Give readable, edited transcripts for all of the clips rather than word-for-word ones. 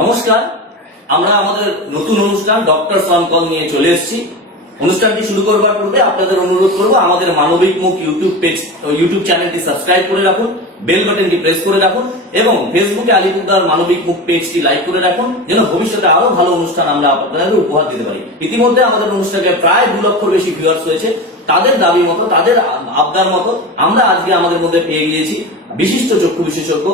নমস্কার, আমরা আমাদের নতুন অনুষ্ঠান ডক্টর অন কল নিয়ে চলে এসেছি। অনুষ্ঠানটি শুরু করবার পূর্বে আপনাদের অনুরোধ করব আমাদের মানবিক মুখ ইউটিউব চ্যানেলটি সাবস্ক্রাইব করে রাখুন, বেল বাটনটি প্রেস করে রাখুন এবং ফেসবুকে আলিপুরদার মানবিক মুখ পেজটি লাইক করে রাখুন, যেন ভবিষ্যতে আরো ভালো অনুষ্ঠান আমরা আপনাদের উপহার দিতে পারি। ইতিমধ্যে আমাদের অনুষ্ঠানে প্রায় 2 লক্ষর বেশি ভিউয়ার্স হয়েছে। তাদের দাবি মতো, তাদের আবদার মতো আমরা আজকে আমাদের মধ্যে পেয়ে গিয়েছি বিশিষ্ট চক্ষু বিশেষজ্ঞ,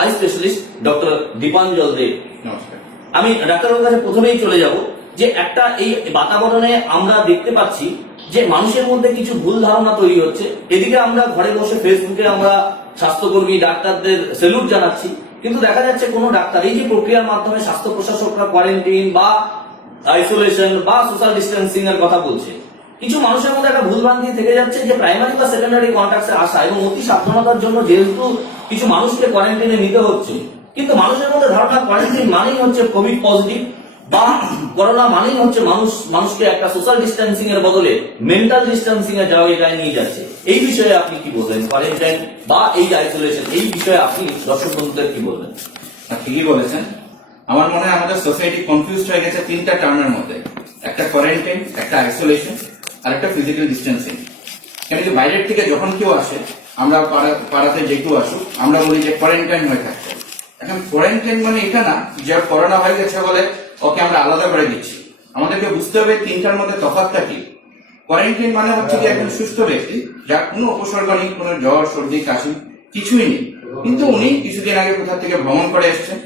আই স্পেশালিস্ট ডক্টর দীপাঞ্জল দে। নমস্কার। আমি ডাক্তারবাবুর কাছে প্রথমেই চলে যাব যে একটা এই বাতাবরণে আমরা দেখতে পাচ্ছি যে মানুষের মধ্যে কিছু ভুল ধারণা তৈরি হচ্ছে। এদিকে আমরা ঘরে বসে ফেসবুকে আমরা স্বাস্থ্যকর্মী ডাক্তারদের সেলুট জানাচ্ছি, কিন্তু দেখা যাচ্ছে কোনো ডাক্তার এই যে প্রক্রিয়ার মাধ্যমে স্বাস্থ্য প্রশাসকরা কোয়ারেন্টাইন বা আইসোলেশন বা সোশ্যাল ডিস্টেন্সিং এর কথা বলছে, কিছু মানুষের মধ্যে একটা ভুলভ্রান্তি থেকে যাচ্ছে যে প্রাইমারি বা সেকেন্ডারি কন্ট্যাক্টে আসা এবং অতি সাবধানতার জন্য যেহেতু কিছু মানুষকে কোয়ারেন্টাইনে নিতে হচ্ছে, কিন্তু মানুষের মধ্যে ধারণা কোয়ারেন্টাইন মানেই হচ্ছে কোভিড পজিটিভ বা করোনা মানেই হচ্ছে মানুষকে একটা সোশ্যাল ডিস্টেন্সিং এর বদলে মেন্টাল ডিস্টেন্সিং এর জায়গায় নিয়ে যাচ্ছে। এই বিষয়ে আপনি কি বলবেন? কোয়ারেন্টাইন বা এই আইসোলেশন, এই বিষয়ে আপনি দর্শক বন্ধুদের কি বলবেন? ঠিকই বলেছেন। আমার মনে হয় আমাদের সোসাইটি কনফিউজড হয়ে গেছে 3টা টার্মের মধ্যে, একটা কোয়ারেন্টাইন, একটা আইসোলেশন আর একটা ফিজিক্যাল ডিস্টেন্সিং। কেন কি বাইরের থেকে যখন কেউ আসে, আমরা পাড়াতে যে কেউ আসুক, আমরা বলি যে কোয়ারেন্টাইন হয়ে থাকছে। এখন কোয়ারেন্টাইন মানে এটা না যে করোনা হয়ে গেছে বলে ওকে আমরা আলাদা করে দিচ্ছি। আমাদেরকে বুঝতে হবে 3টার মধ্যে তফাৎটা কি। কোয়ারেন্টাইন মানে হচ্ছে যে একজন সুস্থ ব্যক্তি যার কোনো উপসর্গ নেই, কোনো জ্বর সর্দি কাশি কিছুই নেই, কিন্তু উনি কিছুদিন আগে কোথা থেকে ভ্রমণ করে এসেছেন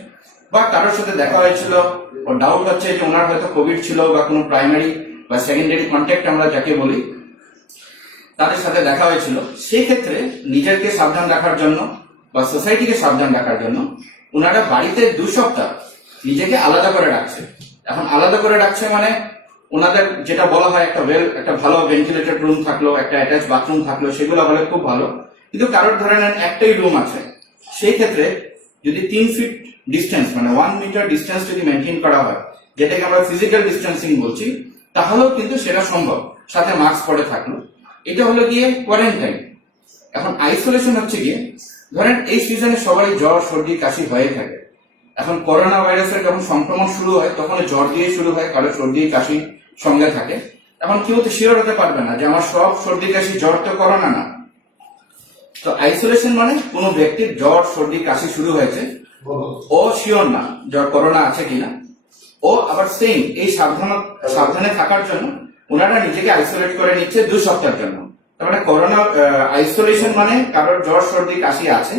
বা কারোর সাথে দেখা হয়েছিল, ওর ডাউট হচ্ছে যে ওনার হয়তো কোভিড ছিল বা কোনো প্রাইমারি বা সেকেন্ডারি কন্ট্যাক্ট আমরা যাকে বলি তাদের সাথে দেখা হয়েছিল। সেই ক্ষেত্রে নিজেকে সাবধান রাখার জন্য বা সোসাইটিকে সাবধান রাখার জন্য ওনারা বাড়িতে 2 সপ্তাহ নিজেকে আলাদা করে রাখছে। এখন আলাদা করে রাখছে মানে ওনাদের যেটা বলা হয় একটা ভালো ভেন্টিলেটেড রুম থাকলো, একটা অ্যাটাচ বাথরুম থাকলো, সেগুলো হলে খুব ভালো। কিন্তু কারোর ধরেন একটাই রুম আছে, সেই ক্ষেত্রে যদি 3 ফিট ডিস্টেন্স মানে 1 মিটার ডিস্টেন্স যদি মেনটেন করা হয়, যেটাকে আমরা ফিজিক্যাল ডিস্টেন্সিং বলছি, তাহলেও কিন্তু সেটা সম্ভব, সাথে মাস্ক পরে থাকলো। এটা হলো গিয়ে কোয়ারেন্টাইন। এখন আইসোলেশন হচ্ছে গিয়ে ধরেন এই সিজনে সবারই জ্বর সর্দি কাশি হয়ে থাকে। এখন করোনা ভাইরাসের যখন সংক্রমণ শুরু হয় তখন জ্বর দিয়ে শুরু হয়, কারো সর্দি কাশি সঙ্গে থাকে। এখন কেউ তো শিওর হতে পারবে না যে আমার সব সর্দি কাশি জ্বর তো করোনা না। তো আইসোলেশন মানে কোনো ব্যক্তির জ্বর সর্দি কাশি শুরু হয়েছে, ও শিওর না জ্বর করোনা আছে কিনা, ও আবার সেম এই সাবধানে থাকার জন্য ওনারা নিজেকে আইসোলেট করে নিচ্ছে 2 সপ্তাহের জন্য। তার মানে করোনা আইসোলেশন মানে কারোর জ্বর সর্দি কাশি আছে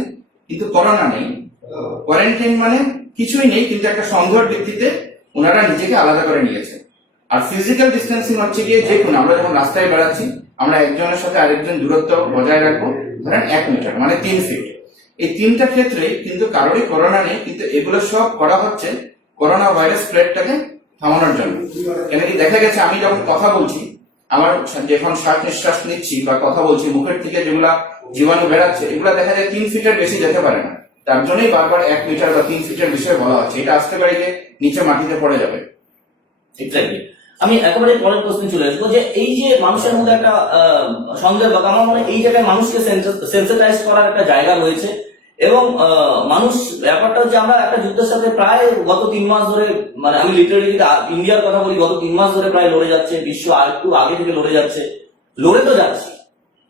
কিন্তু করোনা নেই। কোয়ারেন্টাইন মানে কিছুই নেই কিন্তু একটা সন্দেহের ভিত্তিতে ওনারা নিজেকে আলাদা করে নিয়েছে। আর ফিজিক্যাল ডিস্টেন্সিং হচ্ছে গিয়ে যে কোনো আমরা যখন রাস্তায় বেড়াচ্ছি আমরা একজনের সাথে আরেকজন দূরত্ব বজায় রাখবো, ধরেন 1 মিটার মানে 3 ফিট। এই 3টা ক্ষেত্রে কিন্তু কারোরই করোনা নেই, কিন্তু এগুলো সব করা হচ্ছে করোনা ভাইরাস স্প্রেডটাকে থামানোর জন্য। কেন কি দেখা গেছে আমি যখন কথা বলছি, আমার যখন শ্বাস নিঃশ্বাস নিচ্ছি বা কথা বলছি, মুখের থেকে যেগুলা জীবাণু বেড়াচ্ছে এগুলা দেখা যায় 3 ফিটের বেশি যেতে পারে না। তার জন্যই বারবার 1 মিটার বা 3 ফিটের বিষয়ে বলা হচ্ছে। এটা আসতে পারে যে নিচে মাটিতে পড়ে যাবে। এক্স্যাক্টলি। আমি একেবারে পরের প্রশ্নে চলে আসবো যে এই যে মানুষের মধ্যে একটা সন্দেহ বা আমার মনে এই জায়গায় মানুষকে সেন্সিটাইজ করার একটা জায়গা রয়েছে এবং মানুষ ব্যাপারটা হচ্ছে আমরা একটা যুদ্ধের সাথে প্রায় গত 3 মাস ধরে, মানে আমি লিটারেলি ইন্ডিয়ার কথা বলি, গত 3 মাস ধরে প্রায় লড়ে যাচ্ছে বিশ্ব, আর একটু আগে থেকে লড়ে তো যাচ্ছে।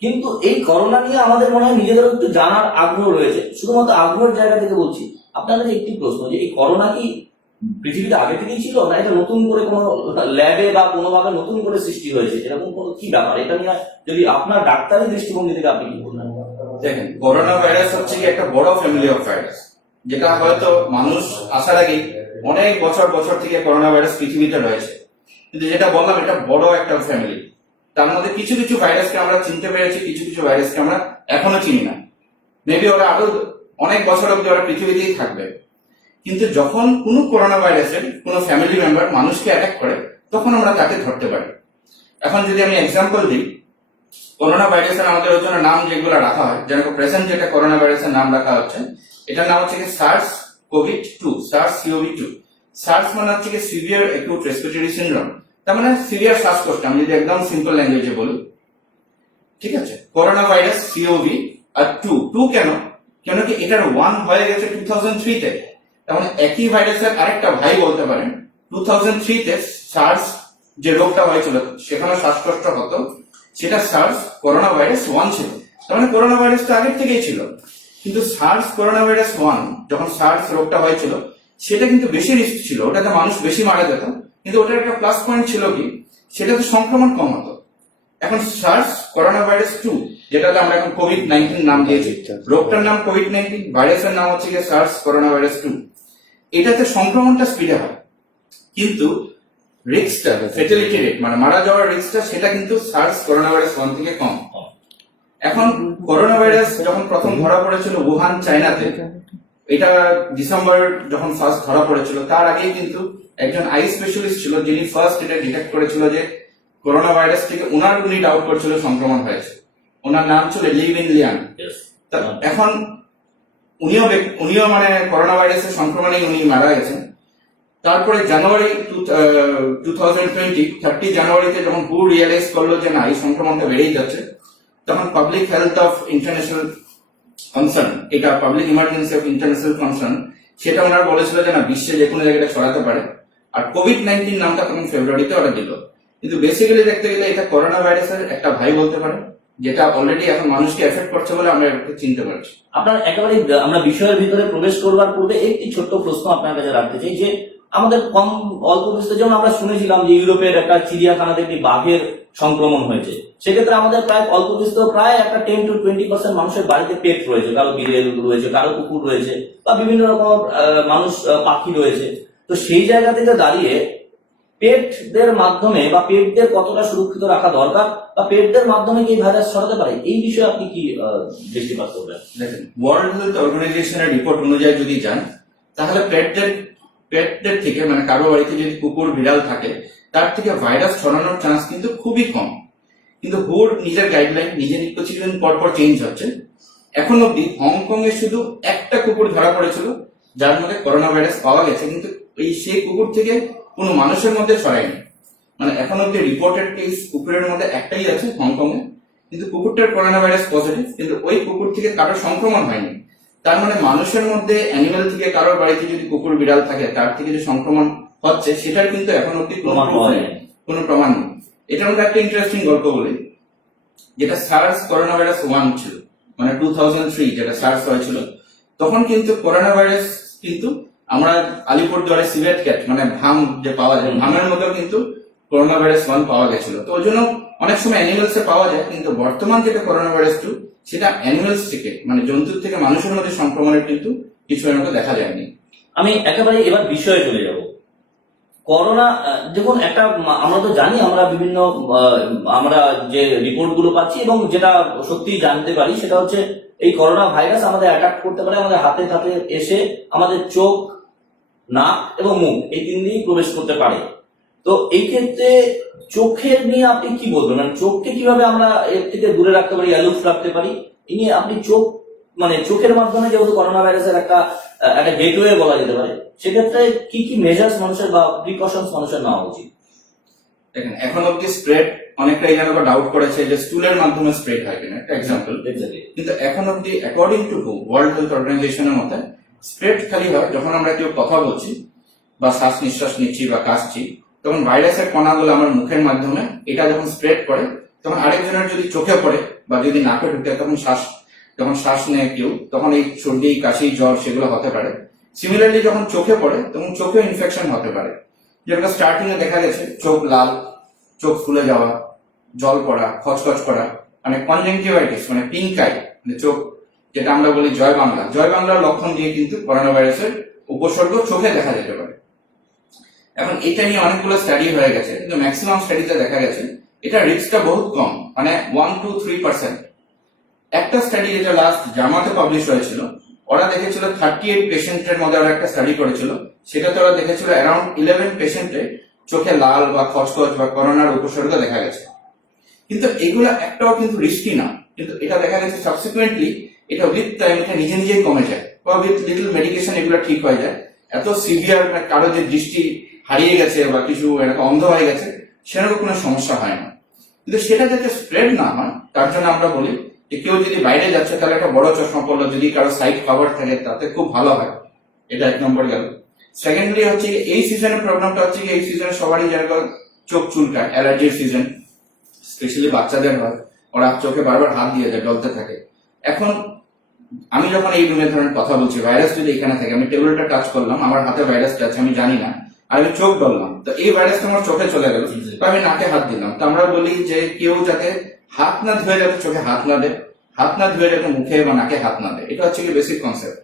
কিন্তু এই করোনা নিয়ে আমাদের মনে হয় নিজেদের একটু জানার আগ্রহ রয়েছে। শুধুমাত্র আগ্রহের জায়গা থেকে বলছি, আপনার কাছে একটি প্রশ্ন যে এই করোনা কি পৃথিবীতে আগে থেকেই ছিল না এটা নতুন করে কোনো ল্যাবে বা কোনোভাবে নতুন করে সৃষ্টি হয়েছে, এরকম কোনো কি ব্যাপার? এটা নিয়ে যদি আপনার ডাক্তারি দৃষ্টিভঙ্গি থেকে আপনি কি বলবেন? দেখেন, করোনা ভাইরাস হচ্ছে কি একটা বড় ফ্যামিলি অফ ভাইরাস, যেটা হয়তো মানুষ আসার আগে অনেক বছর থেকে করোনা ভাইরাস পৃথিবীতে রয়েছে। কিন্তু যেটা বললাম এটা বড় একটা ফ্যামিলি। তার মধ্যে কিছু কিছু ভাইরাসকে আমরা চিনতে পেরেছি, কিছু কিছু ভাইরাসকে আমরা এখনো চিনি না। মেবি ওরা আরো অনেক বছর অব্দি ওরা পৃথিবীতেই থাকবে। কিন্তু যখন কোনো করোনা ভাইরাসের কোনো ফ্যামিলি মেম্বার মানুষকে অ্যাটাক করে তখন আমরা তাকে ধরতে পারি। এখন যদি আমি এক্সাম্পল দিই, করোনা ভাইরাসের আমাদের ওই জন্য নাম যেগুলো রাখা হয়, যেরকম প্রেজেন্ট যেটা করোনা ভাইরাসের নাম রাখা হচ্ছে, এটার নাম হচ্ছে সার্স কোভিড-2, SARS-CoV-2। সার্স মানে হচ্ছে কি সিভিয়ার অ্যাকিউট রেসপিরেটরি সিনড্রোম, তার মানে সিভিয়ার শ্বাসকষ্ট, আমি যদি একদম সিম্পল ল্যাঙ্গুয়েজে বলি। ঠিক আছে, করোনা ভাইরাস CoV আর 2 কেন কি এটার 1 হয়ে গেছে 2003 তে, তার মানে একই ভাইরাসের আরেকটা ভাই বলতে পারেন। 2003-তে সার্স যে রোগটা হয়েছিল সেখানে শ্বাসকষ্ট হতো, সেটা সার্স করোনা ভাইরাস 1 ছিল। তার মানে করোনা ভাইরাসটা আগের থেকেই ছিল, কিন্তু সার্স করোনা ভাইরাস 1 যখন সার্স রোগটা হয়েছিল সেটা কিন্তু বেশি রিস্ক ছিল, ওটাতে মানুষ বেশি মারা যেত, কিন্তু ওটার একটা প্লাস পয়েন্ট ছিল কি, সেটাতে সংক্রমণ কম হতো। এখন সার্স করোনা ভাইরাস 2, যেটাতে আমরা এখন কোভিড-19 নাম দিয়েছি, রোগটার নাম কোভিড-19, ভাইরাসের নাম হচ্ছে গিয়ে সার্স করোনা ভাইরাস 2। এটাতে সংক্রমণটা স্পিডে হয়, কিন্তু রিস্কটা, ফেটালিটি রেট মানে মারা যাওয়ার রিস্কটা, সেটা কিন্তু সার্স করোনা ভাইরাস 1 থেকে কম। এখন করোনা ভাইরাস যখন প্রথম ধরা পড়েছিল উহান, চায়নাতে, এটা ডিসেম্বর যখন ফার্স্ট ধরা পড়েছিল, তার আগেই কিন্তু একজন আই স্পেশালিস্ট ছিল যিনি ফার্স্ট এটা ডিটেক্ট করেছিল যে করোনা ভাইরাস থেকে উনি ডাউট করছিল সংক্রমণ হয়েছে। ওনার নাম ছিল লিভিন লিয়ান। এখন উনিও মানে করোনা ভাইরাসের সংক্রমণে উনি মারা গেছেন। তারপরে জানুয়ারি 2020 30 জানুয়ারিতে যখন হু রিয়েলাইজ করলো যে না, এই সংক্রমণটা বেড়েই যাচ্ছে, তখন public health of international concern, এটা public emergency of international concern, সেটা ওনারা বলেছিল যে না, বিশ্বে যে কোনো জায়গায় ছড়াতে পারে। আর কোভিড-19 নামটা তখন ফেব্রুয়ারিতে ওরা দিল। কিন্তু বেসিক্যালি দেখতে গেলে এটা করোনা ভাইরাসের একটা ভাই বলতে পারে, যেটা অলরেডি এখন মানুষকে এফেক্ট করছে বলে আমরা এটা চিনতে পারছি। আপনার একেবারে আমরা বিষয়ের ভিতরে প্রবেশ করবার পূর্বে একটি ছোট্ট প্রশ্ন আপনার কাছে রাখতে চাই, যে আমাদের কম অল্প বিস্তর যেমন আমরা শুনেছিলাম যে ইউরোপের একটা চিড়িয়াখানাতে একটি বাঘের সংক্রমণ হয়েছে, সেক্ষেত্রে আমাদের প্রায় অল্প বিস্তর প্রায় একটা 10 to 20% মানুষের বাড়িতে পেট রয়েছে, কারো বিড়াল রয়েছে, কারো কুকুর রয়েছে, বা বিভিন্ন রকম মানুষ পাখি রয়েছে। তো সেই জায়গা থেকে দাঁড়িয়ে পেটদের মাধ্যমে বা পেটদের কতটা সুরক্ষিত রাখা দরকার, বা পেটদের মাধ্যমে কি ভাইরাস ছড়াতে পারে, এই বিষয়ে আপনি কি দৃষ্টিপাত করবেন? দেখেন, ওয়ার্ল্ড হেলথ অর্গানাইজেশনের রিপোর্ট অনুযায়ী যদি যান, তাহলে পেটদের থেকে মানে কারো বাড়িতে যদি কুকুর বিড়াল থাকে, তার থেকে ভাইরাস ছড়ানোর চান্স কিন্তু খুবই কম। কিন্তু হুর নিজের গাইডলাইন নিজে কিছুদিন পর পর চেঞ্জ হচ্ছে। এখন অব্দি হংকং এ শুধু একটা কুকুর ধরা পড়েছিল যার মধ্যে করোনা ভাইরাস পাওয়া গেছে, কিন্তু সেই কুকুর থেকে কোনো মানুষের মধ্যে ছড়ায়নি। মানে এখন অব্দি রিপোর্টেড কেস কুকুরের মধ্যে একটাই আছে হংকং এ, কিন্তু কুকুরটার করোনা ভাইরাস পজিটিভ, কিন্তু ওই কুকুর থেকে কারো সংক্রমণ হয়নি। তার মানে মানুষের মধ্যে অ্যানিমেল থেকে কারোর বাড়িতে যদি কুকুর বিড়াল থাকে তার থেকে যে সংক্রমণ হচ্ছে, সেটার কিন্তু এখন অব্দি কোনো প্রমাণ নেই। এটার মধ্যে একটা ইন্টারেস্টিং গল্প বলি, যেটা সার্স করোনা ভাইরাস 1 ছিল, মানে 2003 যেটা সার্স হয়েছিল, তখন কিন্তু করোনা ভাইরাস কিন্তু আমরা আলিপুরদুয়ারে সিভেট ক্যাট মানে ভাম যে পাওয়া যায়, ভামের মধ্যেও কিন্তু করোনা ভাইরাস 1 পাওয়া গেছিল। তো ওই জন্য অনেক সময় অ্যানিমেলস এ পাওয়া যায়, কিন্তু বর্তমান যেটা করোনা ভাইরাস 2, সেটা অ্যানিমেলস থেকে মানে জন্তুর থেকে মানুষের মধ্যে সংক্রমণের কিন্তু কিছু এর মধ্যে দেখা যায়নি। আমি একেবারে এবার বিষয়ে চলে যাব। করোনা দেখুন, একটা আমরা তো জানি, আমরা বিভিন্ন আমরা যে রিপোর্ট গুলো পাচ্ছি এবং যেটা সত্যি জানতে পারি, সেটা হচ্ছে এই করোনা ভাইরাস আমাদের অ্যাটাক করতে পারে আমাদের হাতে হাতে এসে আমাদের চোখ, নাক এবং মুখ, এই তিন দিয়েই প্রবেশ করতে পারে। তো এই ক্ষেত্রে চোখের নিয়ে আপনি কি বলবেন, মানে চোখকে কিভাবে আমরা এর থেকে দূরে রাখতে পারি, অ্যালুফ রাখতে পারি, এই নিয়ে আপনি মানে চোখের মাধ্যমে যেহেতু করোনা ভাইরাসের একটা গেটওয়ে বলা যেতে পারে, সেক্ষেত্রে কি কি মেজার্স মানুষের বা প্রিকশনস মানুষের নেওয়া উচিত? দেখেন, এখন অব্দি স্প্রেড অনেকটা এই জায়গায় ডাউট করেছে যে স্টুলের মাধ্যমে স্প্রেড হয় কিনা, একটা এক্সাম্পল। কিন্তু এখন অব্দি অ্যাকর্ডিং টু ওয়ার্ল্ড হেলথ অর্গানাইজেশনের মতে স্প্রেড খালি হয় যখন আমরা কেউ কথা বলছি বা শ্বাস নিঃশ্বাস নিচ্ছি বা কাশছি, তখন ভাইরাসের কণাগুলো আমার মুখের মাধ্যমে এটা যখন স্প্রেড করে, তখন আরেকজনের যদি চোখে পড়ে বা যদি নাকে ঢুকে, যখন শ্বাস নেয় কেউ, তখন এই সর্দি, কাশি, জ্বর সেগুলো হতে পারে। সিমিলারলি যখন চোখে পড়ে তখন চোখে ইনফেকশন হতে পারে, যেটা স্টার্টিং এ দেখা গেছে চোখ লাল, চোখ ফুলে যাওয়া, জল পড়া, খচখচ করা, মানে কনজাংটিভাইটিস মানে পিঙ্ক আই, মানে চোখ, যেটা আমরা বলি জয় বাংলার লক্ষণ দিয়ে কিন্তু করোনা ভাইরাসের উপসর্গ চোখে দেখা যেতে পারে। এখন এটা নিয়ে অনেকগুলো স্টাডি হয়ে গেছে, কিন্তু ম্যাক্সিমাম স্টাডিতে দেখা গেছে এটা রিস্কটা বহুত কম, মানে 1 to 3%। একটা স্টাডি যেটা লাস্ট জামাতে পাবলিশ হয়েছিল, ওরা দেখেছিল 38 পেশেন্টের মধ্যে ওরা একটা স্টাডি করেছিল, সেটাতে ওরা দেখেছিল অ্যারাউন্ড 11 পেশেন্টে চোখে লাল বা খচখচ বা করোনার উপসর্গ দেখা গেছে। কিন্তু এগুলো একটাও কিন্তু রিস্কি না, কিন্তু এটা দেখা গেছে সাবসিকুয়েন্টলি এটা উইথ টাইম এটা নিজে নিজেই কমে যায়, বা উইথ লিটল মেডিকেশন এগুলো ঠিক হয়ে যায়। এত সিভিয়ার কারো যে দৃষ্টি হারিয়ে গেছে বা কিছু এরকম অন্ধ হয়ে গেছে, সেরকম কোনো সমস্যা হয় না। কিন্তু সেটা যাতে স্প্রেড না হয়, তার জন্য আমরা বলি যে কেউ যদি বাইরে যাচ্ছে তাহলে একটা বড় চশমা পড়লো, যদি কারো সাইট কভার থাকে তাতে খুব ভালো হয়। এটা 1 নম্বর গেল। সেকেন্ডলি হচ্ছে এই সিজনের প্রবলেমটা হচ্ছে এই সিজনে সবারই যেরকম চোখ চুলকায়, অ্যালার্জির সিজন, স্পেশালি বাচ্চাদের হয়, ওরা চোখে বারবার হাত দিয়ে যায়, ডলতে থাকে। এখন আমি যখন এই রুমে ধরেন কথা বলছি, ভাইরাস যদি এখানে থাকে, আমি টেবিলটা টাচ করলাম, আমার হাতে ভাইরাসটা আছে, আমি জানি না, আর আমি চোখ ডললাম, তো এই ভাইরাসটা আমার চোখে চলে গেল, তো আমি নাকে হাত দিলাম। তো আমরা বলি যে কেউ যাতে হাত না ধুয়ে যাতে চোখে হাত না দেয়, হাত না ধুয়ে যাতে মুখে বা নাকে হাত না দেয়, এটা হচ্ছে কি বেসিক কনসেপ্ট।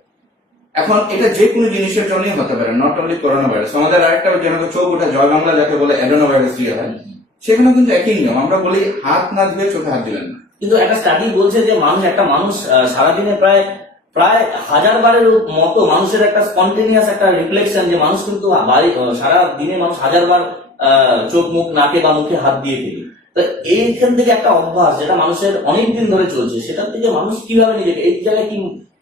এখন এটা যে কোনো জিনিসের জন্যই হতে পারে, নট অনলি করোনা ভাইরাস। আমাদের আরেকটা যেন চোখ ওঠা জয় বাংলা যাকে বলে অ্যাডেনো ভাইরাস দিয়ে হয়, সেখানে কিন্তু একই নিয়ম, আমরা বলি হাত না ধুয়ে চোখে হাত দিবেন না। কিন্তু একটা স্টাডি বলছে যে একটা মানুষ সারাদিনে প্রায় 1000 বারের মতো মানুষের একটা স্পন্টেনিয়াস একটা রিফ্লেকশন, যে মানুষ কিন্তু সারা দিনে মানুষ 1000 বার চোখ মুখ নাকে বা মুখে হাত দিয়ে ফেলি। তো এইখান থেকে একটা অভ্যাস যেটা মানুষের অনেক দিন ধরে চলছে, সেটার থেকে মানুষ কিভাবে নিজেকে এই জায়গায়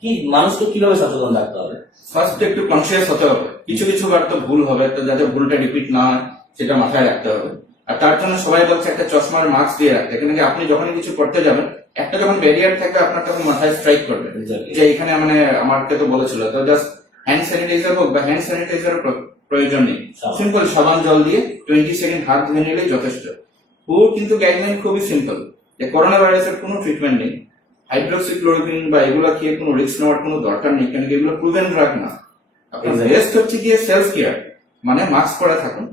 কি মানুষকে কিভাবে সচেতন রাখতে হবে? ফার্স্ট একটু কনসিয়াস হতে হবে, কিছু কিছু বার তো ভুল হবে, তো যাতে ভুলটা রিপিট না হয় সেটা মাথায় রাখতে হবে। আর তার জন্য সবাই বলছে একটা চশমার মাস্ক দিয়ে রাখতে, কিন্তু আপনি যখনই কিছু করতে যাবেন একটা যখন ব্যারিয়ার থাকবে আপনার তখন মাথায় স্ট্রাইক করবে যে এখানে মানে আমাকে তো বলেছিল, তো জাস্ট হ্যান্ড স্যানিটাইজার হোক বা হ্যান্ড স্যানিটাইজার প্রয়োজন নেই, সিম্পল সাবান জল দিয়ে 20 সেকেন্ড হাত ধুয়ে নিলেই যথেষ্ট। কিন্তু গাইডলাইন খুবই সিম্পল, যে করোনা ভাইরাসের কোনো ট্রিটমেন্ট নেই, হাইড্রোক্সিক্লোরোকুইন বা এগুলো খেয়ে কোনো রিস্ক নেওয়ার কোনো দরকার নেই, কেন এগুলো প্রুভেন ড্রাগ না। আপনার বেস্ট হচ্ছে গিয়ে সেলফ কেয়ার, মানে মাস্ক পরা থাকুন।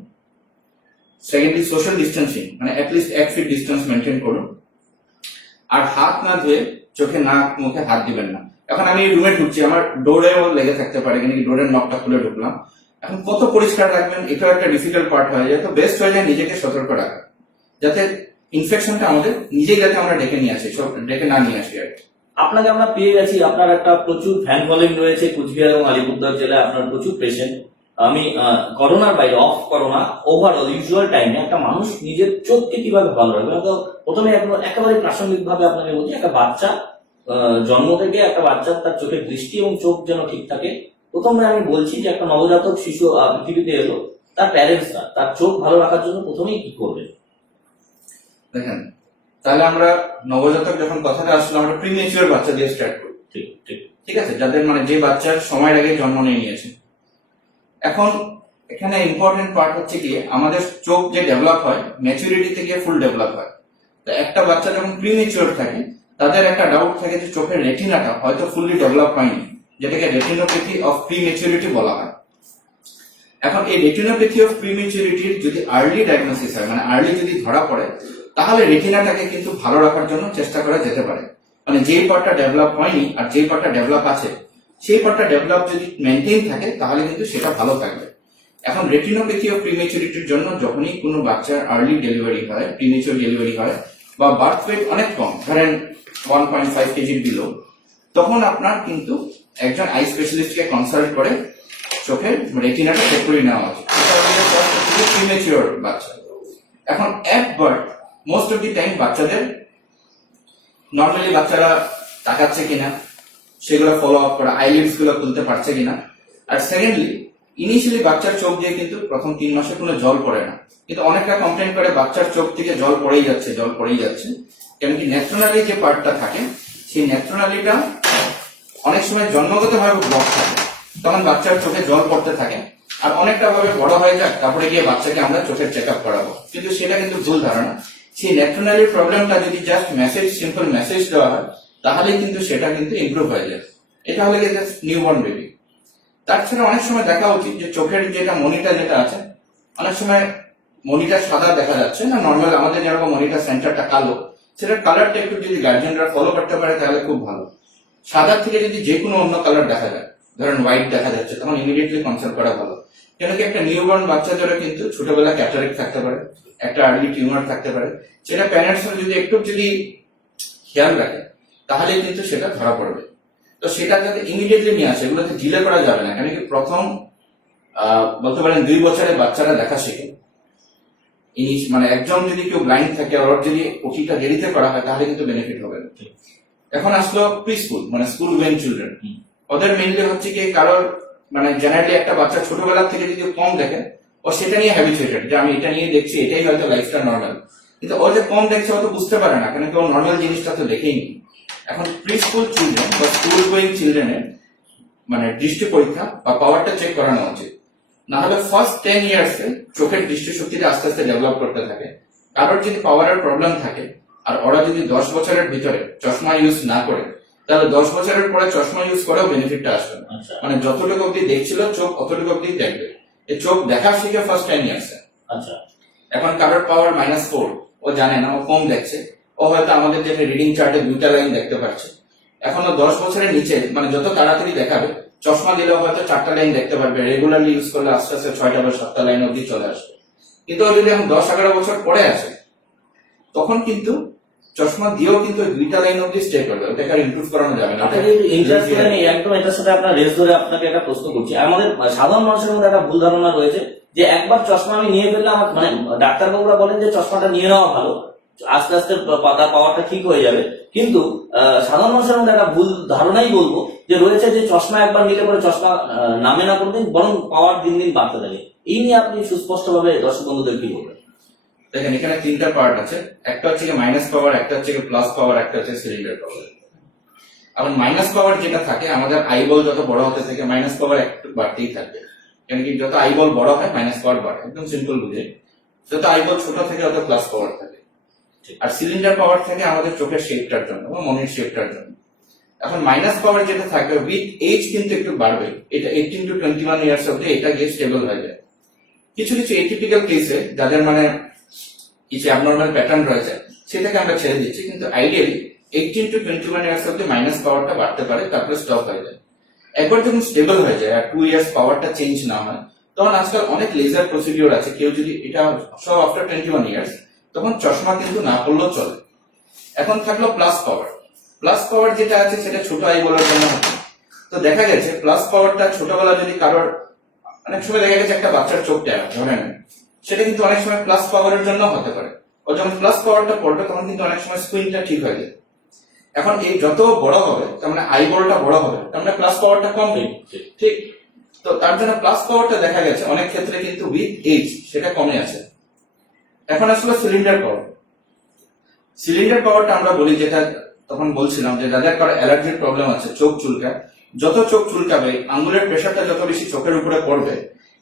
সেকেন্ডলি সোশ্যাল ডিস্টেন্সিং, মানে অ্যাটলিস্ট 1 ফিট ডিস্টেন্স মেনটেন করুন। আর হাত না ধুয়ে চোখে নাক মুখে হাত দিবেন না। এখন আমি রুমে ঢুকছি, আমার ডোরেও লেগে থাকতে পারে, কিন্তু ডোরের নকটা খুলে ঢুকলাম, এখন কত পরিষ্কার রাখবেন এটাও একটা ডিফিকাল্ট পার্ট হয়ে যায়। তো বেস্ট হয়ে যায় নিজেকে সতর্ক রাখা, যাতে ইনফেকশনটা আমাদের নিজেই যাতে আমরা ডেকে নিয়ে আসি, সব ডেকে না নিয়ে আসি আর কি। আপনাকে আমরা পেয়ে গেছি, আপনার একটা প্রচুর ফ্যান ফলোইং রয়েছে কুচবিহার এবং আলিপুরদুয়ার জেলায়, আপনার প্রচুর পেশেন্ট। আমি করোনার বাইরে অফ করোনা ওভারঅল ইউজুয়াল টাইমে একটা মানুষ নিজের চোখকে কিভাবে ভালো রাখবে, তো প্রথমে একেবারে প্রাসঙ্গিক ভাবে আপনাকে বলছি, একটা বাচ্চা জন্ম থেকে একটা বাচ্চার তার চোখের দৃষ্টি এবং চোখ যেন ঠিক থাকে। প্রথমে আমি বলছি যে একটা নবজাতক শিশু পৃথিবীতে এলো, তার প্যারেন্টসরা তার চোখ ভালো রাখার জন্য প্রথমেই কি করবে? দেখেন, তাহলে আমরা নবজাতক যখন কথাটা আসলে আমরা প্রিমেচিউর বাচ্চা দিয়ে স্টার্ট করি। ঠিক ঠিক ঠিক আছে, যাদের মানে যে বাচ্চার সময়ের আগে জন্ম নিয়ে নিয়েছে। এখন এখানে ইম্পর্টেন্ট পার্ট হচ্ছে কি, আমাদের চোখ যে ডেভেলপ হয় ম্যাচুরিটিতে গিয়ে ফুল ডেভেলপ হয়। তো একটা বাচ্চা যখন প্রিমেচিউর থাকে তাদের একটা ডাউট থাকে যে চোখের রেটিনাটা হয়তো ফুললি ডেভেলপ হয়নি, যেটাকে রেটিনোপ্যাথি অফ প্রিমেচুরিটি বলা হয়। এখন এই রেটিনোপ্যাথি অফ প্রিমেচুরিটির যদি আর্লি ডায়াগনোসিস হয়, মানে আর্লি যদি ধরা পড়ে, তাহলে রেটিনাটাকে কিন্তু ভালো রাখার জন্য চেষ্টা করা যেতে পারে। মানে যেই পার্টটা ডেভেলপ হয়নি আর যেই পার্টটা ডেভেলপ আছে, সেই পার্টটা ডেভেলপ যদি মেনটেন থাকে তাহলে কিন্তু সেটা ভালো থাকবে। এখন রেটিনোপ্যাথি অফ প্রিমেচুরিটির জন্য যখনই কোনো বাচ্চার আর্লি ডেলিভারি হয়, প্রিমেচুর ডেলিভারি হয়, বা বার্থ ওয়েট অনেক কম, ধরেন 1.5 কেজির বিলো, তখন আপনার কিন্তু একজন আই স্পেশালিস্টকে কনসাল্ট করে চোখের রেটিনাটা চেক করে নেওয়া উচিত। এটা প্রিমেচিওর বাচ্চা। এখন একবার মোস্ট অফ দি টাইম বাচ্চাদের নর্মালি বাচ্চারা তাকাচ্ছে কিনা সেগুলো ফলো আপ করা, আইলিডস গুলো খুলতে পারছে কিনা। আর সেকেন্ডলি ইনিশিয়ালি বাচ্চার চোখ দিয়ে কিন্তু প্রথম 3 মাসে কোনো জল পড়ে না, কিন্তু অনেকটা কমপ্লেন করে বাচ্চার চোখ থেকে জল পড়েই যাচ্ছে। কেন কি ন্যাচারালি যে পার্টটা থাকে, সেই ন্যাচারালিটা অনেক সময় জন্মগতভাবে ব্লক থাকে, তখন বাচ্চার চোখে জল পড়তে থাকে। আর অনেকটা ভাবে বড় হয়ে যায়, তারপরে গিয়ে বাচ্চাকে আমরা চোখের চেক আপ করাবো, কিন্তু সেটা কিন্তু ভুল ধারণা। সেই ন্যাচারালি প্রবলেমটা যদি জাস্ট সিম্পল মেসেজ দেওয়া হয়, তাহলে কিন্তু সেটা কিন্তু ইমপ্রুভ হয়ে যায়। এটা হলে জাস্ট নিউবর্ন বেবি। তার ছাড়া অনেক সময় দেখা উচিত যে চোখের যেটা মনিটর যেটা আছে, অনেক সময় মনিটর সাদা দেখা যাচ্ছে না, নর্মাল আমাদের যেরকম মনিটর সেন্টারটা কালো, সেটার কালারটা একটু যদি গার্জিয়ানরা ফলো করতে পারে তাহলে খুব ভালো। সাদার থেকে যদি যে কোনো অন্য কালার দেখা যায়, ধরেন হোয়াইট দেখা যাচ্ছে, তখন ইমিডিয়েটলি কনসাল্ট করা ভালো। কেন কি একটা নিউবর্ন বাচ্চাদেরও কিন্তু ছোটবেলা ক্যাটারেক্ট থাকতে পারে, একটা আর্লি টিউমার থাকতে পারে, সেটা প্যারেন্টস যদি একটু যদি খেয়াল রাখে তাহলে কিন্তু সেটা ধরা পড়বে। তো সেটা যাতে ইমিডিয়েটলি নিয়ে আসে, এগুলোতে ডিলে করা যাবে না। কেন কি প্রথম বলতে পারেন 2 বছরে বাচ্চারা দেখা শেখে। মানে একজন যদি কেউ ব্লাইন্ড থাকে আর ওর যদি ওটিটা দেরিতে করা হয় তাহলে কিন্তু বেনিফিট হবে না। এখন আসলো প্রি স্কুল, মানে স্কুল গোয়িং চিলড্রেন। ওদের মেইনলি হচ্ছে কি, কারোর মানে জেনারেলি একটা বাচ্চা ছোটবেলা থেকে যদি কম দেখে, ও সেটা নিয়ে হ্যাবিচুয়েটেড, যে আমি এটা নিয়ে দেখছি, এটাই হয়তো লাইফটা নর্মাল। কিন্তু ও যে কম দেখছে ও তো বুঝতে পারে না, কেন কি ও নর্মাল জিনিসটা তো দেখেই নি। এখন প্রি স্কুল চিলড্রেন বা স্কুল গোয়িং চিলড্রেনের মানে দৃষ্টি পরীক্ষা বা পাওয়ারটা চেক করানো উচিত। না হলে ফার্স্ট 10 ইয়ার্সে চোখের দৃষ্টিশক্তিটা আস্তে আস্তে ডেভেলপ করতে থাকে। কারোর যদি পাওয়ারের প্রবলেম থাকে আর ওরা যদি 10 বছরের ভিতরে চশমা ইউজ না করে, তাহলে 10 বছরের পরে চশমা ইউজ করেও বেনিফিটটা আসবে না। আচ্ছা। মানে যতটুকু অব্দি দেখছিল চোখ অতটুকু অব্দি দেখবে। এই চোখ দেখা শিখে ফার্স্ট 10 ইয়ার্সে। আচ্ছা। এখন কারোর পাওয়ার -4, ও জানে না, ও কম দেখছে, ও হয়তো আমাদের যে রিডিং চার্টে 2টা লাইন দেখতে পাচ্ছে। এখনো 10 বছরের নিচে মানে যত তাড়াতাড়ি দেখাবে, চশমা দিলেও হয়তো 4টা লাইন দেখতে পারবে, রেগুলারলি ইউজ করলে আস্তে আস্তে 6টা বা 7টা লাইন অব্দি চলে আসবে। কিন্তু ও যদি এখন 10-11 বছর পরে আসে, তখন কিন্তু চশমা দিয়েও কিন্তু 2টা লাইন অব্দি স্টে করবে, ওটাকে আর ইমপ্রুভ করানো যাবে না। আপনাকে ইন্টারেস্টেড, আমি একদম এটার সাথে আপনার রেস ধরে আপনাকে একটা প্রশ্ন করছি। আমাদের সাধারণ মানুষের মধ্যে একটা ভুল ধারণা রয়েছে যে একবার চশমা আমি নিয়ে ফেললে আমার মানে ডাক্তারবাবুরা বলেন যে চশমাটা নিয়ে নেওয়া ভালো, আস্তে আস্তে তার পাওয়ারটা ঠিক হয়ে যাবে। কিন্তু সাধারণ মানুষের মধ্যে একটা ভুল ধারণাই বলবো যে রয়েছে যে চশমা একবার নিলে পরে চশমা নামে না কোনদিন, বরং পাওয়ার দিন দিন বাড়তে থাকে। এই নিয়ে আপনি সুস্পষ্টভাবে দর্শক বন্ধুদের কি বলবেন? দেখেন, এখানে 3টা পার্ট আছে। একটা হচ্ছে মাইনাস পাওয়ার, একটা হচ্ছে প্লাস পাওয়ার, একটা হচ্ছে সিলিন্ডার পাওয়ার। এখন মাইনাস পাওয়ার যেটা থাকে, আমাদের আইবল যত বড় হতে থাকে মাইনাস পাওয়ার একটু বাড়তেই থাকবে। কেন কি, যত আইবল বড় হয় মাইনাস পাওয়ার বাড়ে, একদম সিম্পল বুঝে। যত আইবল ছোট থেকে তত প্লাস পাওয়ার থাকে। আর সিলিন্ডার পাওয়ার থাকে আমাদের চোখের শেপটার জন্য বা মনের শেপটার জন্য। এখন মাইনাস পাওয়ার যেটা থাকবে উইথ এজ কিন্তু একটু বাড়বে, এটা 18 to 21 ইয়ার্স অব্দি এটা গিয়ে স্টেবল হয়ে যায়। কিছু কিছু এটিপিক্যাল কেসে যাদের মানে কিছু অ্যাবনর্মাল প্যাটার্ন রয়েছে সেটাকে আমরা ছেড়ে দিচ্ছি, কিন্তু আইডিয়ালি 18 to 21 ইয়ার্স অব্দি মাইনাস পাওয়ারটা বাড়তে পারে, তারপরে স্টপ হয়ে যায়। একবার যখন স্টেবল হয়ে যায় আর 2 ইয়ার্স পাওয়ারটা চেঞ্জ না হয়, তখন আজকাল অনেক লেজার প্রসিডিওর আছে। কেউ যদি এটা সব আফটার 21 ইয়ার্স, তখন চশমা কিন্তু না পড়লেও চলে। এখন থাকলো প্লাস পাওয়ার। প্লাস পাওয়ার যেটা আছে সেটা ছোট আইবলের জন্য হতো। তো দেখা গেছে প্লাস পাওয়ারটা ছোটবেলা যদি কারোর, অনেক সময় দেখা গেছে একটা বাচ্চার চোখ ড্যামেজ ধরে নেন, সেটা কিন্তু অনেক সময় প্লাস পাওয়ারের জন্য হতে পারে। ও যখন প্লাস পাওয়ারটা পড়বে তখন কিন্তু অনেক সময় স্ক্রিনটা ঠিক হয়ে যায়। এখন এই যত বড় হবে, তার মানে আইবলটা বড় হবে, তার মানে প্লাস পাওয়ারটা কমবে, ঠিক? তো তার জন্য প্লাস পাওয়ারটা দেখা গেছে অনেক ক্ষেত্রে কিন্তু উইথ এজ সেটা কমে আছে। এখন আসলে সিলিন্ডার পাওয়ার। সিলিন্ডার পাওয়ারটা আমরা বলি, যেটা তখন বলছিলাম যে যাদের কারো অ্যালার্জির প্রবলেম আছে, চোখ চুলকায়, যত চোখ চুলকাবে আঙ্গুলের প্রেশারটা যত বেশি চোখের উপরে পড়বে,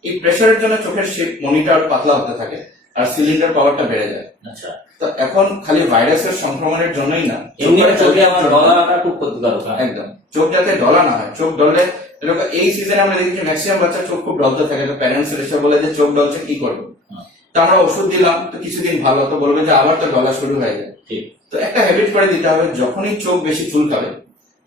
এই প্রেশারের জন্য চোখের শেপ মনিটর পাতলা হতে থাকে আর সিলিন্ডার পাওয়ারটা বেড়ে যায়। আচ্ছা। তো এখন খালি ভাইরাসের সংক্রমণের জন্যই না, এমনি চোখে আমার ডলা রাখা খুব ক্ষতিকারক। একদম চোখ যাতে ডলা না হয়। চোখ ডললে এই সিজনে আমরা দেখি যে ম্যাক্সিমাম বাচ্চা চোখ খুব ডলতে থাকে, তো প্যারেন্টস এসে বলে যে চোখ ডলছে, কি করবো? তো আমরা ওষুধ দিলাম, তো কিছুদিন ভালো, তো বলবে যে আবার তো ডলা শুরু হয়ে যায়। তো একটা হ্যাবিট করে দিতে হবে, যখনই চোখ বেশি চুলকাবে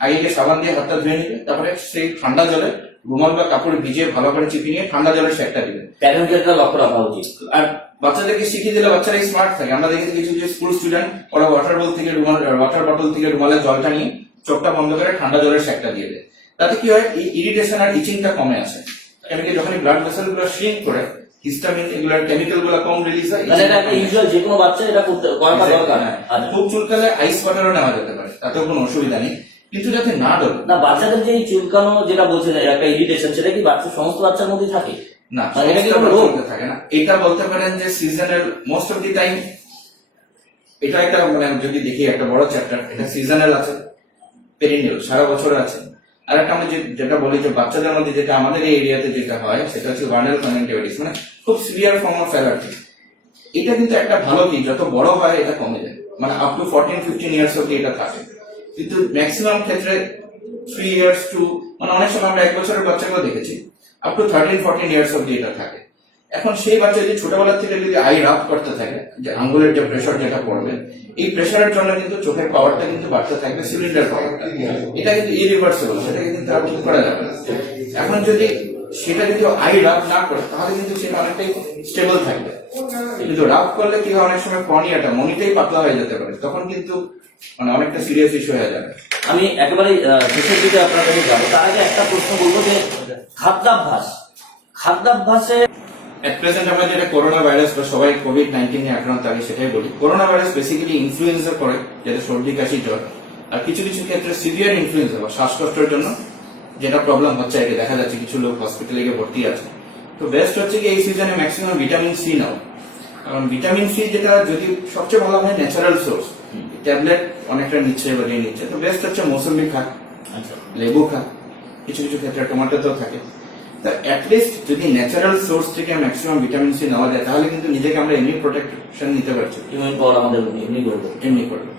আগে গিয়ে সাবান দিয়ে হাতটা ধুয়ে নিবে, তারপরে সেই ঠান্ডা জলে রুমাল বা কাপড় ভিজিয়ে ভালো করে চিপি নিয়ে ঠান্ডা জলের সেকটা দিবে। প্যারেন্টসদেরটা লক্ষ্য রাখা উচিত। আর বাচ্চাদেরকে শিখিয়ে দিলে বাচ্চারা স্মার্ট থাকে। আমরা দেখেছি কিছু যে স্কুল স্টুডেন্ট, ওরা ওয়াটার বটল থেকে রুমালের জলটা নিয়ে চোখটা বন্ধ করে ঠান্ডা জলের সেকটা দিয়ে দেয়। তাতে কি হয়, ইরিটেশন আর ইচিংটা কমে আসে। কেন কি, যখন ব্লাড ভেসেল গুলো শ্রিঙ্ক করে হিস্টামিন এগুলোর কেমিক্যাল গুলো কম রিলিজ হয়। মানে এটা ইউজুয়াল যে কোনো বাচ্চা এটা করতে করা দরকার। খুব চুলকালে আইস ওয়াটারও নেওয়া যেতে পারে, তাতেও কোনো অসুবিধা নেই, কিন্তু যাতে না ডলে। না, বাচ্চাদের যে চুলকানো যেটা বলছে একটা ইরিটেশন, সেটা কি বাচ্চা সমস্ত বাচ্চার মধ্যে থাকে? না, মানে এটা কি কোনো রোগ রোগ? থাকে না। এটা বলতে পারেন যে seasonal, most of the time. এটা একটা মানে যদি দেখি একটা বড় চ্যাপ্টার, এটা সিজনাল আছে, পেরিনিয়াল সারা বছর আছে। আর একটা আমরা যেটা বলি যে বাচ্চাদের মধ্যে যেটা আমাদের এই এরিয়াতে যেটা হয় সেটা হচ্ছে ভার্নাল কনজাংটিভাইটিস, মানে খুব সিভিয়ার ফর্ম অফ অ্যালার্জি। এটা কিন্তু একটা ভালো কি, যত বড় হয় এটা কমে যায়, মানে আপ টু 14-15 ইয়ার্স অব্দি এটা থাকে। কিন্তু ম্যাক্সিমাম ক্ষেত্রে 3 ইয়ার্স টু, মানে অনেক সময় আমরা 1 বছরের বাচ্চাকেও দেখেছি আপ টু 13-14 ইয়ার্স অব্দি এটা থাকে। এখন সেই বাচ্চা যদি ছোটবেলা থেকে যদি আই রাব করতে থাকে, যে আঙ্গুলের যে প্রেশার যেটা পড়বে, এই প্রেশারের জন্য কিন্তু চোখের পাওয়ারটা কিন্তু বাড়তে থাকবে, সিলিন্ডার পাওয়ারটা। এটা কিন্তু ইরিভার্সিবল, সেটাকে কিন্তু আর ঠিক করা যাবে না। এখন যদি সেটা যদি আই রাব না করে, তাহলে কিন্তু সেটা অনেকটাই স্টেবল থাকবে। কিন্তু রাব করলে কি হয়, অনেক সময় কর্নিয়াটা মনিটাই পাতলা হয়ে যেতে পারে, তখন কিন্তু মানে অনেকটা সিরিয়াস ইস্যু হয়ে যাবে। আমি একেবারে শেষের দিকে আপনার কাছে যাবো, তার আগে একটা প্রশ্ন বলবো যে খাদ্যাভ্যাসে এট প্রেজেন্ট আমরা যেটা করোনা ভাইরাস বা সবাই কোভিড-19 নিয়ে আক্রান্ত, আগে সেটাই বলি। করোনা ভাইরাস বেসিক্যালি ইনফ্লুয়েঞ্জা করে, যেটা সর্দি কাশি জ্বর, আর কিছু কিছু ক্ষেত্রে সিভিয়ার ইনফ্লুয়েঞ্জা বা শ্বাসকষ্টের জন্য যেটা প্রবলেম হচ্ছে, এটা দেখা যাচ্ছে কিছু লোক হসপিটালে গিয়ে ভর্তি আছে। তো বেস্ট হচ্ছে কি এই সিজনে ম্যাক্সিমাম ভিটামিন সি নাও, কারণ ভিটামিন সি যেটা যদি সবচেয়ে ভালো হয় ন্যাচারাল সোর্স, ট্যাবলেট অনেকটা নিচ্ছে বা নিচ্ছে। তো বেস্ট হচ্ছে মৌসুমি খা, লেবু খা, কিছু কিছু ক্ষেত্রে টমেটোতেও থাকে। তা অ্যাটলিস্ট যদি ন্যাচারাল সোর্স থেকে ম্যাক্সিমাম ভিটামিন সি নেওয়া যায় তাহলে কিন্তু নিজেকে আমরা এমনি প্রোটেকশন নিতে পারছি, ইমিউন পাওয়ার আমাদের এমনি করবো। এমনি করবো।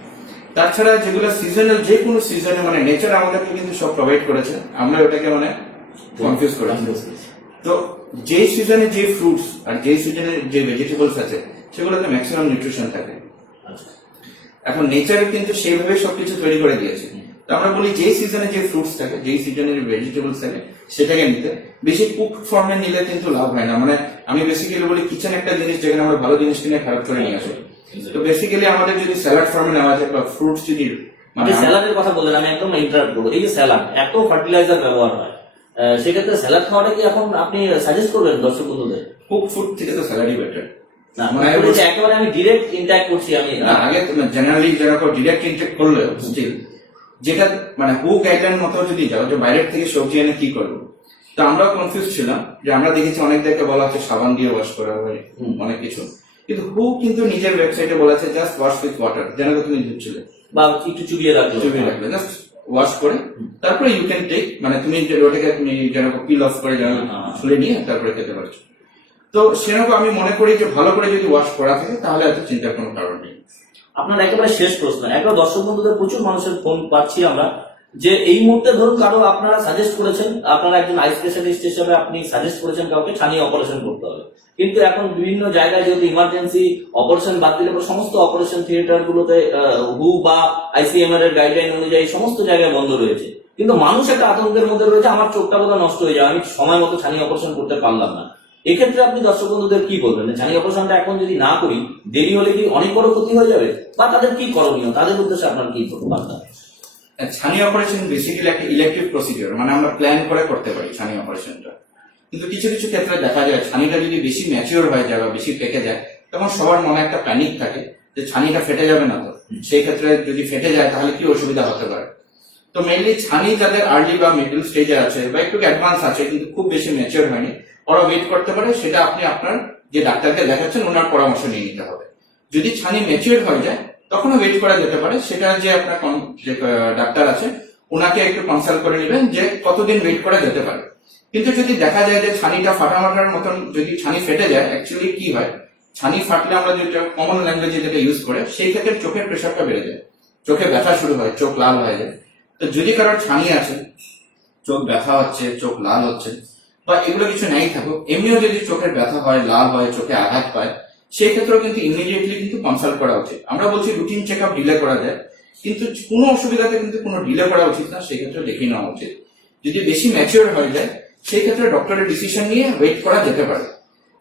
তাছাড়া যেগুলো সিজনাল, যে কোনো সিজনে মানে নেচার আমাদেরকে কিন্তু সব প্রোভাইড করেছে, আমরা ওটাকে মানে কনফিউজ করেছি। তো যে সিজনে যে ফ্রুটস আর যে সিজনে যে ভেজিটেবলস আছে সেগুলোতে ম্যাক্সিমাম নিউট্রিশন থাকে। এখন নেচার কিন্তু সেইভাবে সবকিছু তৈরি করে দিয়েছে। তো আমরা বলি যে সিজনে যে ফ্রুটস থাকে, যেই সিজনের ভেজিটেবলস থাকে সেটাকে নিতে। বেশি কুক ফর্মে নিলে কিন্তু লাভ হয় না। মানে আমি বেসিক্যালি বলি কিচেন একটা জিনিস যেখানে আমরা ভালো জিনিস কিনে খারাপ করে নিয়ে আসি। তো বেসিক্যালি আমাদের যদি স্যালাড ফর্মে নেওয়া যায় বা ফ্রুটস যদি মানে স্যালাডের কথা বললেন, আমি একদম ইন্টারাপ্ট করবো। এই যে স্যালাড এত ফার্টিলাইজার ব্যবহার হয়, সেক্ষেত্রে স্যালাড খাওয়াটা কি এখন আপনি সাজেস্ট করবেন দর্শক বন্ধুদের? কুক ফুড থেকে তো স্যালাডই বেটার। না মানে একেবারে আমি ডিরেক্ট ইন্টাক্ট করছি আমি। আগে জেনারেলি যারা ডিরেক্ট ইনটেক করলে স্টিল যেটা মানে হু গাইডলাইন মতো যদি যাও যে বাইরের থেকে সবজি এনে কি করবো, তো আমরা কনফিউজ ছিলাম। যে আমরা দেখেছি অনেক জায়গায় বলা হচ্ছে সাবান দিয়ে ওয়াশ করা হয় অনেক কিছু, কিন্তু হু কিন্তু নিজের ওয়েবসাইটে বলা আছে জাস্ট ওয়াশ উইথ ওয়াটার, যেন তুমি ধুচ্ছিলে বা একটু চুবিয়ে রাখবে, জাস্ট ওয়াশ করে তারপরে ইউ ক্যান টেক, মানে তুমি যে ওটাকে তুমি যেন পিল অফ করে যেন ছুলে নিয়ে তারপরে খেতে পারছো। তো সেরকম আমি মনে করি যে ভালো করে যদি ওয়াশ করা থাকে তাহলে এত চিন্তার কোনো কারণ নেই। আপনার একেবারে শেষ প্রশ্ন, একবার দর্শক বন্ধুদের প্রচুর মানুষের ফোন পাচ্ছি আমরা, যে এই মুহূর্তে ধরুন কারো আপনারা সাজেস্ট করেছেন, আপনারা একজন আই স্পেশালিস্ট হিসেবে আপনি সাজেস্ট করেছেন কাউকে ছানি অপারেশন করতে হবে, কিন্তু এখন বিভিন্ন জায়গায় যেহেতু ইমার্জেন্সি অপারেশন বাদ দিলে সমস্ত অপারেশন থিয়েটার গুলোতে হু বা আইসিএমআর এর গাইডলাইন অনুযায়ী সমস্ত জায়গায় বন্ধ রয়েছে, কিন্তু মানুষ একটা আতঙ্কের মধ্যে রয়েছে, আমার চোখটা বোধহয় নষ্ট হয়ে যায়, আমি সময় মতো ছানি অপারেশন করতে পারলাম না। এক্ষেত্রে আপনি দর্শক বন্ধুদের কি বলবেন? ছানি অপারেশনটা এখন যদি না করি দেরি হলে কি অনেক বড় ক্ষতি হয়ে যাবে, বা তাদের কি করণীয়, তাদের উদ্দেশ্যে আপনার কি বার্তা? ছানি অপারেশন বেসিক্যালি একটা ইলেকটিভ প্রসিডিওর, মানে আমরা প্ল্যান করে করতে পারি ছানি অপারেশনটা। কিন্তু কিছু কিছু ক্ষেত্রে দেখা যায় ছানিটা যদি বেশি ম্যাচিওর হয়ে যায় বা বেশি পেকে যায় তখন সবার মনে একটা প্যানিক থাকে যে ছানিটা ফেটে যাবে না, তো সেই ক্ষেত্রে যদি ফেটে যায় তাহলে কি অসুবিধা হতে পারে। তো মেইনলি ছানি যাদের আর্লি বা মিডল স্টেজে আছে বা একটু অ্যাডভান্স আছে কিন্তু খুব বেশি ম্যাচিওর হয়নি, ওরা ওয়েট করতে পারে, সেটা আপনি আপনার যে ডাক্তারকে দেখাচ্ছেন ওনার পরামর্শ নিয়ে নিতে হবে। যদি ছানি ম্যাচিওর হয়ে যায় তখনও ওয়েট করা যেতে পারে, সেটা যে আপনার যে ডাক্তার আছে ওনাকে একটু কনসাল্ট করে নেবেন যে কতদিন ওয়েট করা যেতে পারে। কিন্তু যদি দেখা যায় যে ছানিটা ফাটামাটার মতন যদি ছানি ফেটে যায়, অ্যাকচুয়ালি কি হয়, ছানি ফাটলে আমরা যেটা কমন ল্যাঙ্গুয়েজে যেটা ইউজ করে সেই ক্ষেত্রে চোখের প্রেশারটা বেড়ে যায়, চোখে ব্যথা শুরু হয়, চোখ লাল হয়ে যায়। তো যদি কারোর ছানি আছে, চোখ ব্যথা হচ্ছে, চোখ লাল হচ্ছে বা এগুলো কিছু নাই থাকুক, এমনিও যদি চোখের ব্যথা হয়, লাল হয়, চোখে আঘাত পায়, সেই ক্ষেত্রেও কিন্তু ইমিডিয়েটলি কিন্তু কনসাল্ট করা উচিত। আমরা বলছি রুটিন চেক আপ ডিলে করা যায়, কিন্তু কোনো অসুবিধাতে কিন্তু কোনো ডিলে করা উচিত না, সেই ক্ষেত্রে দেখে নেওয়া উচিত। যদি বেশি ম্যাচিওর হয়ে যায় সেই ক্ষেত্রে ডক্টরের ডিসিশন নিয়ে ওয়েট করা যেতে পারে।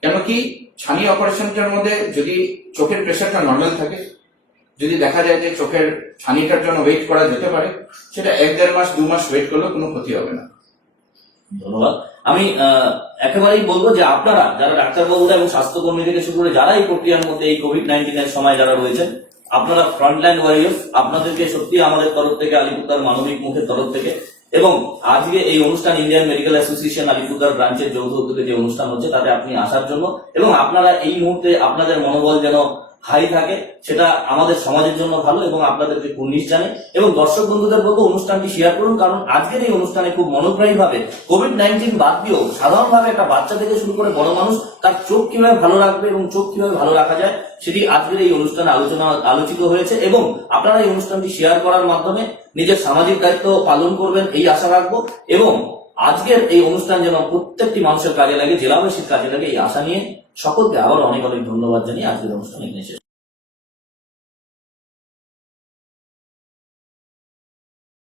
কেন কি ছানি অপারেশনটার মধ্যে যদি চোখের প্রেশারটা নর্মাল থাকে, যদি দেখা যায় যে চোখের ছানিটার জন্য ওয়েট করা যেতে পারে, সেটা 1-1.5 মাস 2 মাস ওয়েট করলেও কোনো ক্ষতি হবে না। ধন্যবাদ। আমি একেবারেই বলবো যে আপনারা যারা ডাক্তারবাবুরা এবং স্বাস্থ্যকর্মী থেকে শুরু করে যারা এই প্রক্রিয়ার মধ্যে এই কোভিড-19 এর সময় যারা রয়েছেন, আপনারা ফ্রন্টলাইন ওয়ারিয়র্স, আপনাদেরকে সত্যি আমাদের তরফ থেকে, আলিপুরদার মানবিক মুখের তরফ থেকে, এবং আজকে এই অনুষ্ঠান ইন্ডিয়ান মেডিকেল অ্যাসোসিয়েশন আলিপুরদার ব্রাঞ্চের যৌথ উদ্যোগে যে অনুষ্ঠান হচ্ছে তাতে আপনি আসার জন্য, এবং আপনারা এই মুহূর্তে আপনাদের মনোবল যেন হাই থাকে, সেটা আমাদের সমাজের জন্য ভালো, এবং আপনাদেরকে কুর্নিশ জানে। এবং দর্শক বন্ধুদের বলবো অনুষ্ঠানটি শেয়ার করুন, কারণ আজকের এই অনুষ্ঠানে খুব মনোগ্রাহী ভাবে কোভিড-19 বাদ দিয়েও সাধারণভাবে একটা বাচ্চা থেকে শুরু করে বড় মানুষ তার চোখ কিভাবে ভালো রাখবে এবং চোখ কিভাবে ভালো রাখা যায় সেটি আজকের এই অনুষ্ঠানে আলোচিত হয়েছে। এবং আপনারা এই অনুষ্ঠানটি শেয়ার করার মাধ্যমে নিজের সামাজিক দায়িত্ব পালন করবেন এই আশা রাখবো, এবং আজকের এই অনুষ্ঠান যেন প্রত্যেকটি মানুষের কাজে লাগে, জেলাবাসীর কাজে লাগে এই আশা নিয়ে সকলকে আবার অনেক অনেক ধন্যবাদ জানিয়ে আজকের অনুষ্ঠান এখানে শেষ।